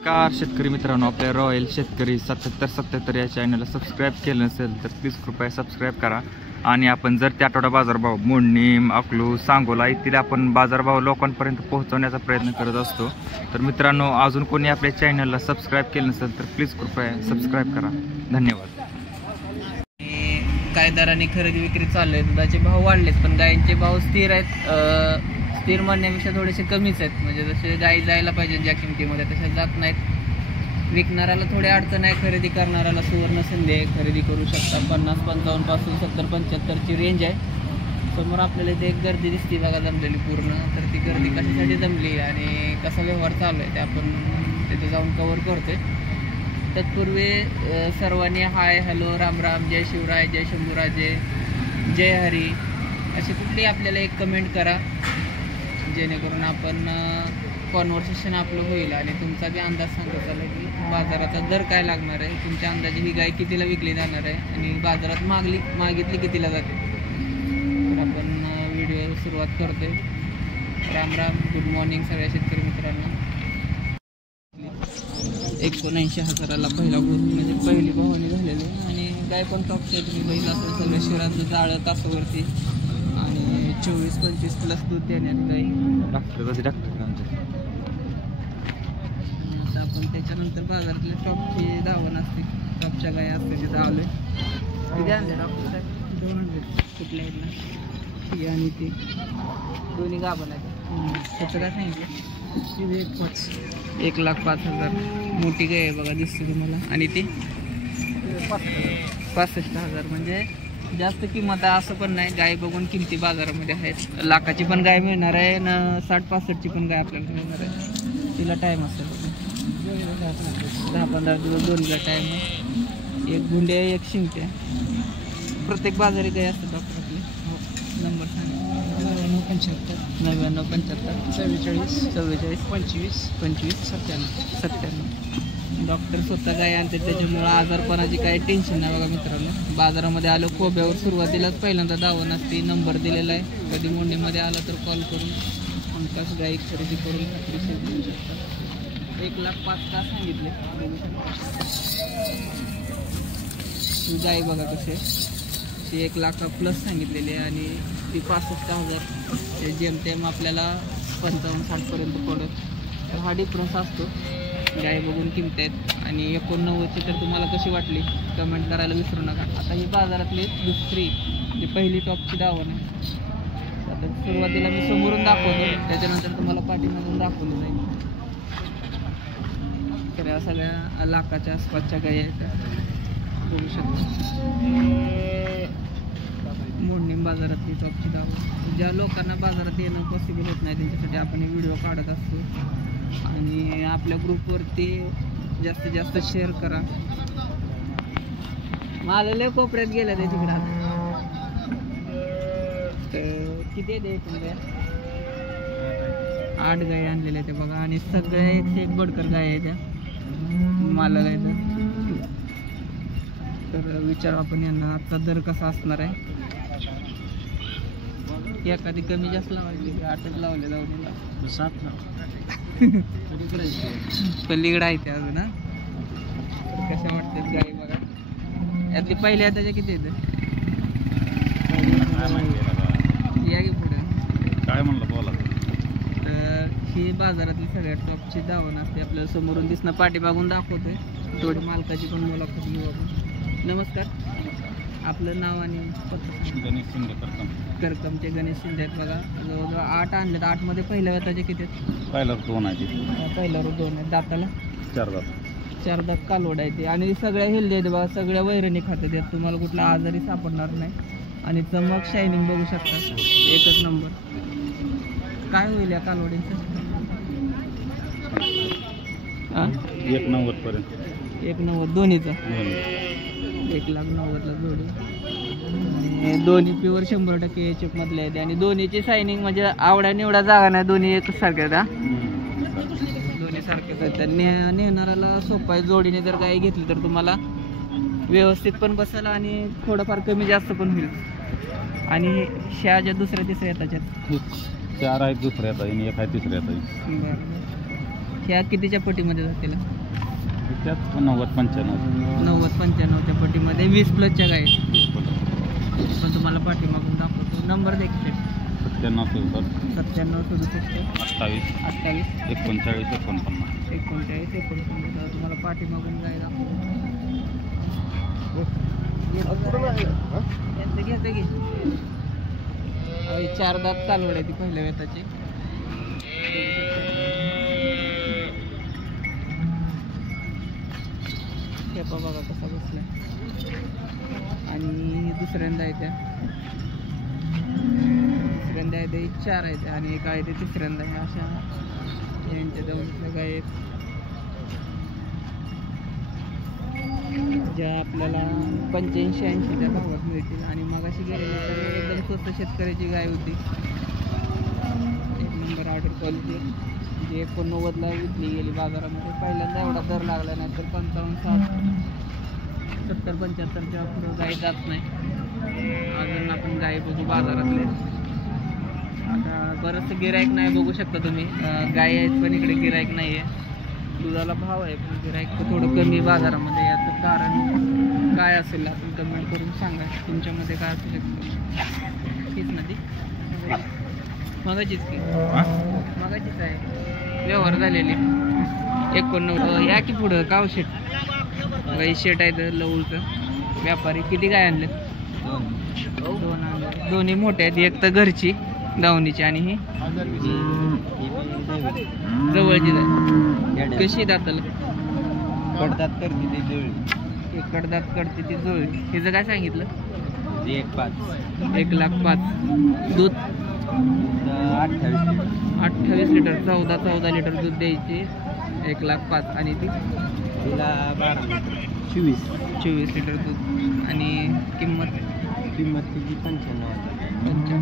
नमस्कार शेतकरी मित्रांनो, आपल्या रॉयल शेतकरी 7777 या चॅनलला सबस्क्राईब केलं नसेल तर प्लीज कृपया सबस्क्राईब करा. आणि आपण जर त्या आठवडा बाजारभाव मोडणी, अकलूज, सांगोला इथले आपण बाजारभाव लोकांपर्यंत पोहोचवण्याचा प्रयत्न करत असतो. तर मित्रांनो, अजून कोणी आपल्या चॅनलला सबस्क्राईब केलं नसेल तर प्लीज कृपया सबस्क्राईब करा. धन्यवाद. काय दराने खरेदी विक्री चालू आहे. दुधाचे भाव वाढलेत पण गायींचे भाव स्थिर आहेत. स्थिर म्हणण्यापेक्षा थोडेसे कमीच आहेत. म्हणजे जसे गायी जायला पाहिजे ज्या किमतीमध्ये तशा जात नाहीत. विकणाऱ्याला थोडी अडचण आहे, खरेदी करणाऱ्याला सुवर्ण संधी आहे. खरेदी करू शकता. 50-55 पासून 70-75ची रेंज आहे. समोर आपल्याला इथे एक गर्दी दिसते बघा, जमलेली पूर्ण. तर ती गर्दी कशासाठी जमली आणि कसा व्यवहार चालू आहे ते आपण तिथे जाऊन कव्हर करतोय. तत्पूर्वी सर्वांनी हाय, हॅलो, राम राम, जय शिवराय, जय शंभूराजे, जय हरी अशी कुठली आपल्याला एक कमेंट करा, जेणेकरून आपण कॉन्व्हर्सेशन आपलं होईल आणि तुमचा बी अंदाज सांगत आला की बाजाराचा दर काय लागणार आहे, तुमच्या अंदाजे ही गाय कितीला विकली जाणार आहे आणि बाजारात मागितली कितीला जाते. तर आपण व्हिडिओ सुरुवात करतोय. राम राम, गुड मॉर्निंग सगळ्या शेतकरी मित्रांना. 79,000ला पहिला ग्रुप म्हणजे पहिली भावनी झालेली आणि गाय पण टॉपची आहे. तुम्ही बघितलं असेल सगळं शिराचं जाळं तासावरती आणि 24-25 प्लस दूध देण्यात गाई. डॉक्टर आता आपण त्याच्यानंतर बाजारातले टॉपची धावण असते, टॉपच्या गाय असते तिथं आलोय. किती आणले डॉक्टर साहेब? 2 आणले. कुठल्या आहेत ना ही आणि ती दोन्ही गाभण आहेत. त्याचं काय सांगितलं? 1,05,000. मोठी गाय आहे बघा, दिसते तुम्हाला. आणि ती 65,000. म्हणजे जास्त किंमत आहे असं पण नाही. गाय बघून किमती बाजारामध्ये आहेत. लाखाची पण गाय मिळणार आहे ना 60-65ची पण गाय आपल्याला मिळणार आहे. तिला टाईम असेल 10-15 दिवस, 2 गाय टाईम आहे. एक गुंडे, एक शिंगटे. प्रत्येक बाजारी गाय असतात डॉक्टर आपले. नंबर सांगा. 99-75 44 45 25 97. डॉक्टर स्वतः गाय आणते, त्याच्यामुळं आजारपणाची काही टेन्शन नाही बघा मित्रांनो. बाजारामध्ये आलो खोब्यावर सुरुवातीलाच पहिल्यांदा दावण असते. नंबर दिलेला आहे. कधी मोंडीमध्ये आला तर कॉल करून हमखास गाई खरेदी करून खात्रीशीर देऊ शकतात. 1,05,000 का सांगितले. ही गाई बघा कसे, ती 1,00,000 प्लस सांगितलेली आहे आणि ती 65,000. जेमतेम आपल्याला 55-60 पर्यंत पडत. तर हा डिफरन्स असतो. गाय बघून किमती आहेत. आणि 89ची तर तुम्हाला कशी वाटली कमेंट करायला विसरू नका. आता ही बाजारातली दुसरी जी पहिली टॉपची दावण आहे. आता सुरुवातीला मी समोरून दाखवतो, त्याच्यानंतर तुम्हाला पाठीमागून दाखवलं जाईल. तर या सगळ्या लाखाच्या आसपासच्या गायी आहेत, बघू शकता. मोडणी बाजारातली टॉपची दावण. ज्या लोकांना बाजारात येणं पॉसिबल होत नाही त्यांच्यासाठी आपण हे व्हिडिओ काढत असतो. आणि आपल्या ग्रुपवरती जास्तीत जास्त शेअर करा. मला लय कोपऱ्यात गेलं ते तिकडं. किती आहे एकूण गाय? 8 गाय आणलेल्या त्या बघा. आणि सगळ्या एक बडकर गाय आहे त्या मला गाय. तर विचार आपण यांना आजचा दर कसा असणार आहे. एखादी कमी जास्त लावायची, 8च लावले लावलेला 7 ना पलीकडे आहे ते अजून. कशा वाटतात गाई बघा. यातली पहिल्या त्याच्या किती येतं या की पुढे काय म्हणलं बोला. तर ही बाजारातली सगळ्यात टॉपची दावण असते. आपल्याला समोरून दिसणं, पाठीमागून दाखवतोय. थोडी मालकाची पण मुलाखत घेऊ आपण. नमस्कार, आपलं नाव आणि पत्ता? गणेश शिंदे, करकमचे गणेश शिंदे आहेत बघा. जवळजवळ 8 आणलेत. 8 मध्ये पहिल्या वेताचे किती आहेत? पहिल्यावर 2 आहे. पहिल्यावर 2 आहेत. दाताला 4 दात कालवड आहे ते. आणि सगळ्या हेल्दी आहेत बघा. सगळ्या वैरणी खातात. यात तुम्हाला कुठला आजारी सापडणार नाही. आणि चमक शायनिंग बघू शकता, एकच नंबर. काय होईल या कालवडींचं? 1,90,000 पर्यंत. 1,90,000 दोन्हीचं. 1,90,000ला जोडी. दोन्ही प्युअर 100% एचएफ मधले आहेत. आणि दोन्हीची सायनिंग म्हणजे आवड्या निवडा जागा नाही, दोन्ही एकच सारख्या आहेत. दोन्ही सारखेच आहेत. नेणाऱ्याला सोपं आहे. जोडीने जर गाय घेतली तर तुम्हाला व्यवस्थित पण बसेल आणि थोडंफार कमी जास्त पण होईल. आणि ह्या दुसऱ्या तिसऱ्या त्याच्यात 4 आहेत, दुसऱ्या येतात आणि 1 आहे तिसऱ्या येतात. बरं. ह्या कितीच्या पटीमध्ये जातील? त्यात 90-95. 90-95च्या पटीमध्ये 20+ गाय आहेत. पण तुम्हाला पाठीमागून दाखवतो. नंबर देखील 97 97 67 28 39 49. तुम्हाला पाठीमागून गाय दाखवतो. घ्यायचं की 4 दात कालवड आहे ती पहिल्या वेताची. खेपा बघा कसा बसला. आणि दुसऱ्यांदा आहे त्या 4 आहेत आणि एक आहे ते तिसऱ्यांदा आहे. अशा यांच्या दोन गाय आहेत ज्या आपल्याला 85-80च्या भावात मिळतील. आणि मगाशी गेलेली तर एकदम स्वस्त शेतकऱ्याची गाय होती, 1 नंबर ऑर्डर क्वालिटी, जी 89ला विकली गेली बाजारामध्ये. पहिल्यांदा एवढा दर लागला नाही तर 55-60 70-75च्या पुढं गाय जात नाही. अजून आपण गाय बघू बाजारातले. आता बरंचसं गिराईक नाही, बघू शकता तुम्ही. गाय आहेत पण इकडे गिराईक नाही आहे. दुधाला भाव आहे पण गिराईक थोडं कमी बाजारामध्ये. याचं कारण काय असेल आपण कमेंट करून सांगा. तुमच्यामध्ये काय असू शकतं? हीच नदी मगाचीच की मगाचीच आहे, व्यवहार झालेली 89. या की पुढं काव शेट गाई शेट आहे तर लवळचं व्यापारी. किती गाय आणले? 2 आणले. दोन्ही मोठे आहेत. एक तर घरची दावणीची आणि ही जवळची आहे. कशी दाताला? कडदात करते ती जुळली. कडदात करते ती जुळली. हिचं काय सांगितलं? 1,05,000. दूध 28 लिटर 14 लिटर दूध द्यायची. 1,05,000. आणि ती तिला 24 लिटर दूध. आणि किंमत तिची 95. म्हणजे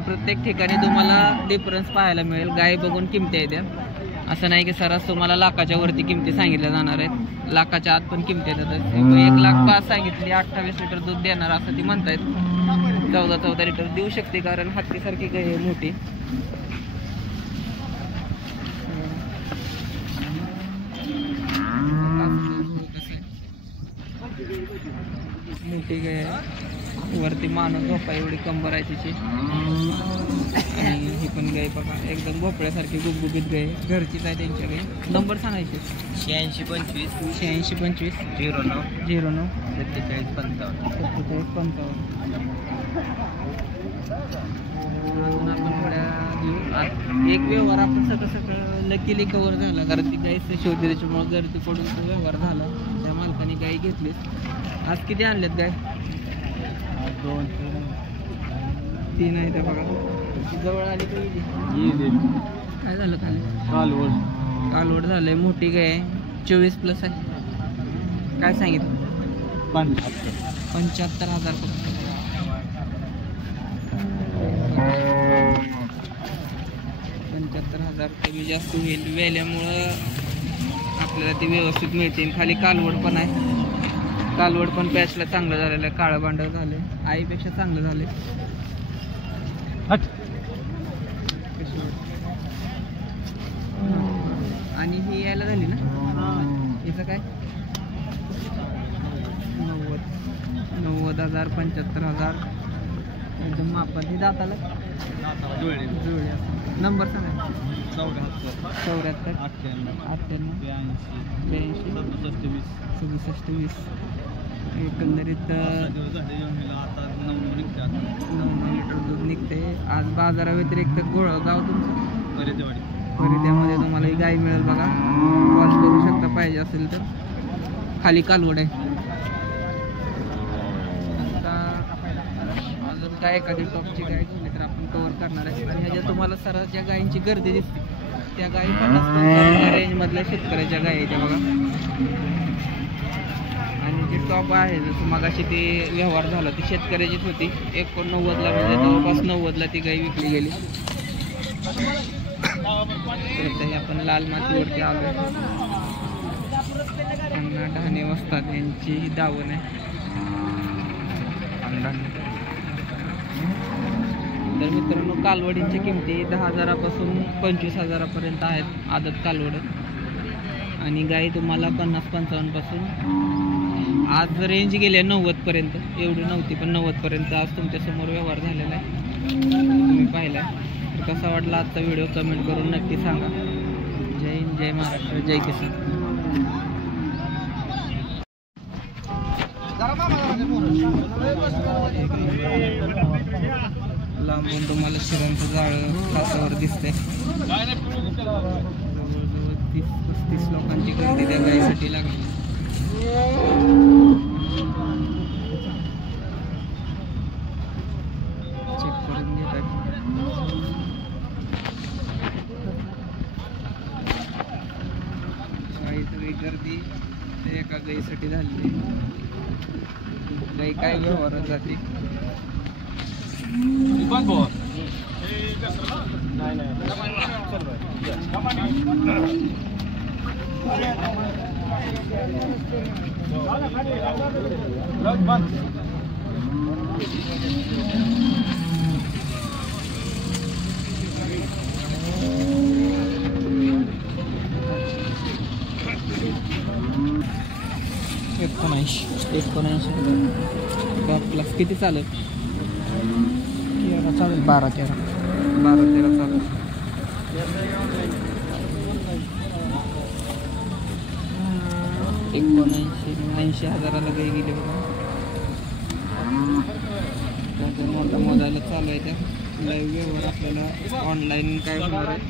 प्रत्येक ठिकाणी तुम्हाला डिफरन्स पाहायला मिळेल. गाय बघून किमती आहेत त्या. असं नाही की सरास तुम्हाला लाखाच्या वरती किमती सांगितल्या जाणार आहेत. लाखाच्या आत पण किमती येतात. 1,05,000 सांगितली, 28 लिटर दूध देणार असं ती म्हणतायत. 14 लिटर देऊ शकते कारण हत्तीसारखी गाय आहे मोठी. मोठी गाय आहे. वरती माणूस झोपा एवढी कंबर आहे तिची. आणि ही पण गाय बघा एकदम भोपळ्यासारखी गुबगुबीत गाय. घरचीच आहे त्यांच्या गाय. नंबर सांगायचे 86-25 86-25 09 09 47-55. 47-55. अजून आपण थोड्या देऊ. एक व्यवहार आपण सगळं लकीली कव्हर झाला कारण ती गाय शेवटी त्याच्यामुळे गर्दीकडून तो व्यवहार झाला. त्या मालकाने गाय घेतली. आज किती आणल्यात गाय? 3 आहे त्या बघा. जवळ आली तर काय झालं? खाली कालवड झालंय. मोठी गाय 24+ आहे. काय सांगितलं? 75,000. 75,000 कमी जास्त होईल. वेल्यामुळं आपल्याला ती व्यवस्थित मिळते. खाली कालवड पण आहे. कालवड पण पॅचला चांगलं झालेलं आहे. काळं भांडं झालं, आईपेक्षा चांगलं झालं. आणि ही यायला झाली ना? हिचं काय? 90,000 75,000 एकदम मापात. ही दाताला जुळली. नंबर सांगा. 74 98 82 67 20. एकंदरीत 9 लिटर दूध निघते. आज बाजाराव्यतिरिक्त गाव तुमचं परित्यामध्ये तुम्हाला ही गाय मिळेल बघा. कॉल करू शकता पाहिजे असेल तर. खाली कालवड आहे. आता अजून काय एखादी टॉपची गाय झाली तर आपण कव्हर करणार आहे. आणि ह्याच्यात तुम्हाला सरळ ज्या गायींची गर्दी दिसते त्या गायी 50 रेंजमधल्या शेतकऱ्याच्या गायी त्या बघा. आणि जी टॉप आहे जसं मगाशी ती व्यवहार झाला ती शेतकऱ्याचीच होती. 89ला म्हणजे जवळपास 90ला ती गाय विकली गेली. तर आपण लाल मातीवरती आलो. अण्णा ढाणे वस्ताद यांची दावण आहे. तर मित्रांनो कालवडींच्या किमती 10,000 पासून 25,000 पर्यंत आहेत. आदत कालवड आणि गाई तुम्हाला 50-55 पासून आज रेंज गेली 90 पर्यंत, एवढी नव्हती पण 90 पर्यंत आज तुमच्या समोर व्यवहार झालेला आहे, तुम्ही पाहिलाय. तर कसा वाटला आजचा व्हिडिओ कमेंट करून नक्की सांगा. जय हिंद, जय महाराष्ट्र, जय किसान. लांबून तुम्हाला शिरांचं जाळं कासावर दिसतंय. 30-35 लोकांची गर्दी त्या गाईसाठी लागली. चेक करून घेतात. गाई सगळी गर्दी ते एका गाईसाठी झाली. गाई काय व्यवहारात जाते. एकोणऐंशी प्लस किती चालेल? 13 चालेल. 12-13 चालेल. 79,000 गाई गेली बघा. मोठा मोजायला चालू आहे. त्या लाईव्ह व्यवहार आपल्याला ऑनलाईन काय होणार आहे.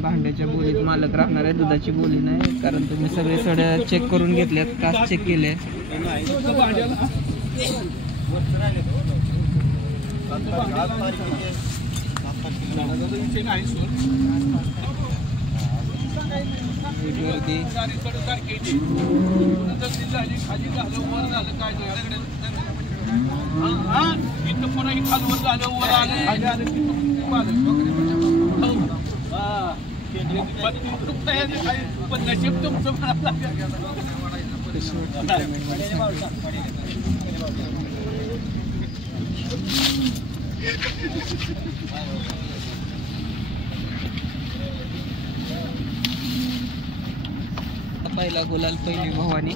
भांड्याच्या बोलीत मालक राहणार आहे, दुधाची बोली नाही, कारण तुम्ही सगळे सड्या चेक करून घेतल्यात, कास चेक केले. गर्दी पहिला गुलाल पहिली भवानी.